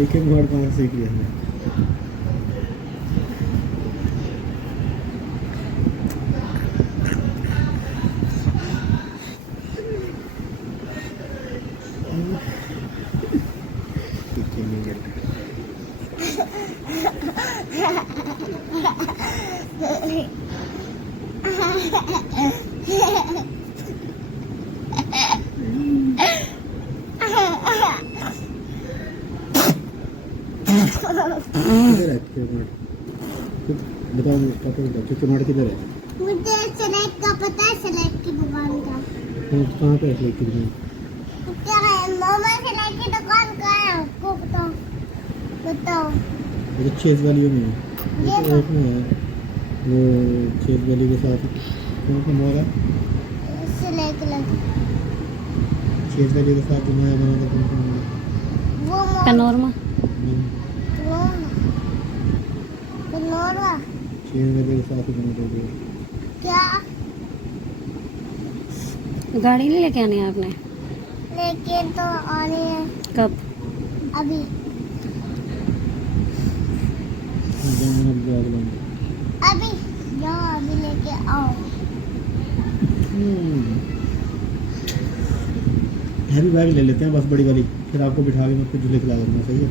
एक एक वर्ड कहाँ से सीख लिया है? किधर है बताओ, पापा बताओ चिकन किधर है? मुझे स्नैक का पता है, स्नैक की दुकान का। कहाँ पे है स्नैक की दुकान? क्या है मामा, स्नैक की दुकान कहाँ है आपको बताओ, बताओ। वो तो चेस वैली में है। ये तो एक में है वो चेस वैली के साथ कौन सा मॉल है? स्नैक लगी चेस वैली के साथ जो नया बना था कौन सा मॉल है? वो पैनोरमा। नोरवा चेस वैली के साथ ही बना था। क्या? गाड़ी नहीं लेके आनी है आपने? लेकिन तो आनी है कब? अभी। जाना भी आग लाना। अभी जाओ, अभी लेके आओ। हैवी बैग ले लेते हैं बस बड़ी वाली, फिर आपको बिठा के मैं आपको झूले खिला दूंगा। सही है?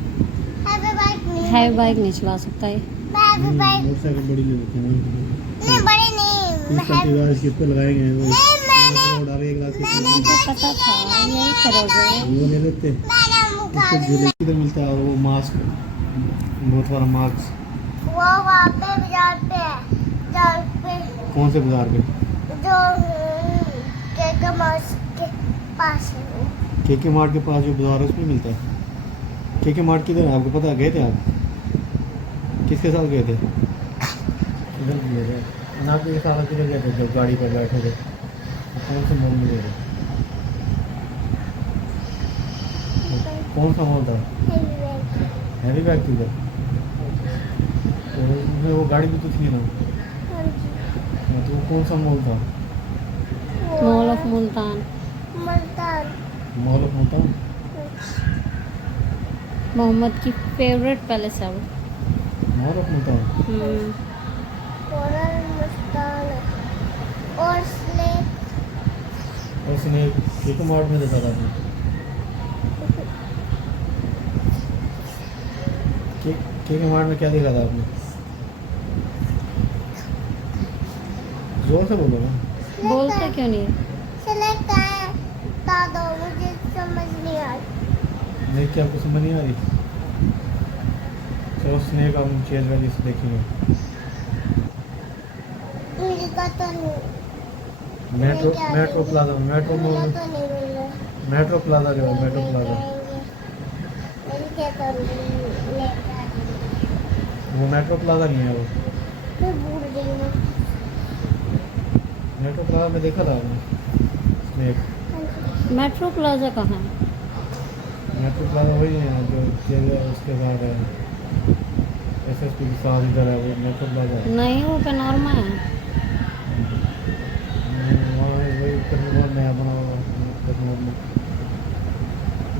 हैवी बाइक नहीं, हैवी बाइक नहीं चला सकता है। मैं हैवी बाइक मोटरसाइकिल बड़ी ले लेते हैं। नहीं, बड़ी नहीं, मैं हैवी इसके ऊपर लगाएंगे वो नहीं, मैंने डाल के ग्लास मुझे पता था यही करोगे। वो ले लेते। मुका इसको झूले किधर मिलता है वो मास्क, बहुत सारा मास्क? वो वहाँ पे बाजार पे है, बाजार पे कौन से बाजार पे? जो केक मार्ट के पास है। केके मार्ट के पास जो बाजार है उसमें मिलता है। केके मार्ट किधर है आपको पता है? गए थे आप? किसके साथ गए थे? किधर गए थे? नाक के साथ किधर गए थे जब गाड़ी पर बैठे थे? कौन से मॉल में गए थे? कौन सा मॉल था? हैवी बैग थी उधर? तो उसमें वो गाड़ी भी तो थी ना। तो वो कौन सा मॉल था? Mall of Multan. Multan. Mall of Multan. Mohammad की फेवरेट पैलेस है वो। Mall of Multan. और स्लेक और उसने केके मार्ट में देखा था आपने? केके मार्ट में क्या देखा था आपने? जोर से बोलो ना। बोलते क्यों नहीं है? स्लेक का है, बता दो, मुझे समझ नहीं आ रही। नहीं, क्या आपको समझ नहीं आ रही? चलो स्नेक हम चेज वैली से देखेंगे। मुझे पता नहीं। Metro metro plaza, metro mall मुझे में, तो नहीं मिल रहा। मेट्रो प्लाजा जो है, मेट्रो प्लाजा मैं क्या करूँगी, लेकर आ जाऊँगी। वो मेट्रो प्लाजा नहीं है वो। मैं भूल गई हूँ। मेट्रो प्लाजा में देखा था आपने स्नेक? मेट्रो प्लाजा कहाँ है? मेट्रो प्लाजा वही है जो चेज उसके साथ है, एसएसपी के साथ इधर है, वो मेट्रो प्लाजा है। नहीं, वो पैनोरमा है। वहाँ वही कन्नौर नया बना हुआ है, कन्नौर में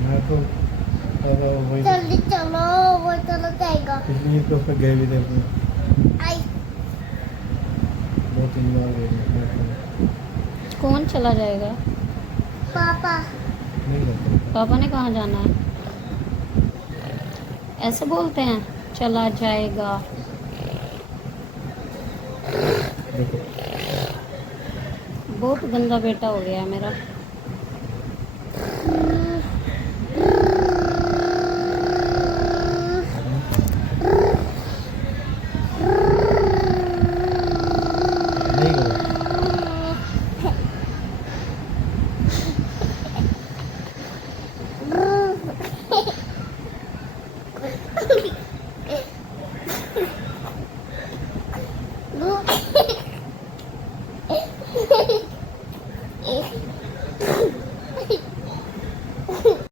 मेट्रो प्लाजा वही। जल्दी चलो, वो चलो जाएगा। इसलिए तो उस पर गए भी थे अपने, आई 2-3 बार गए थे मेट्रो में। कौन चला जाएगा? पापा। नहीं लगता। पापा ने कहाँ जाना है? ऐसे बोलते हैं चला जाएगा। देखो बहुत गंदा बेटा हो गया है मेरा।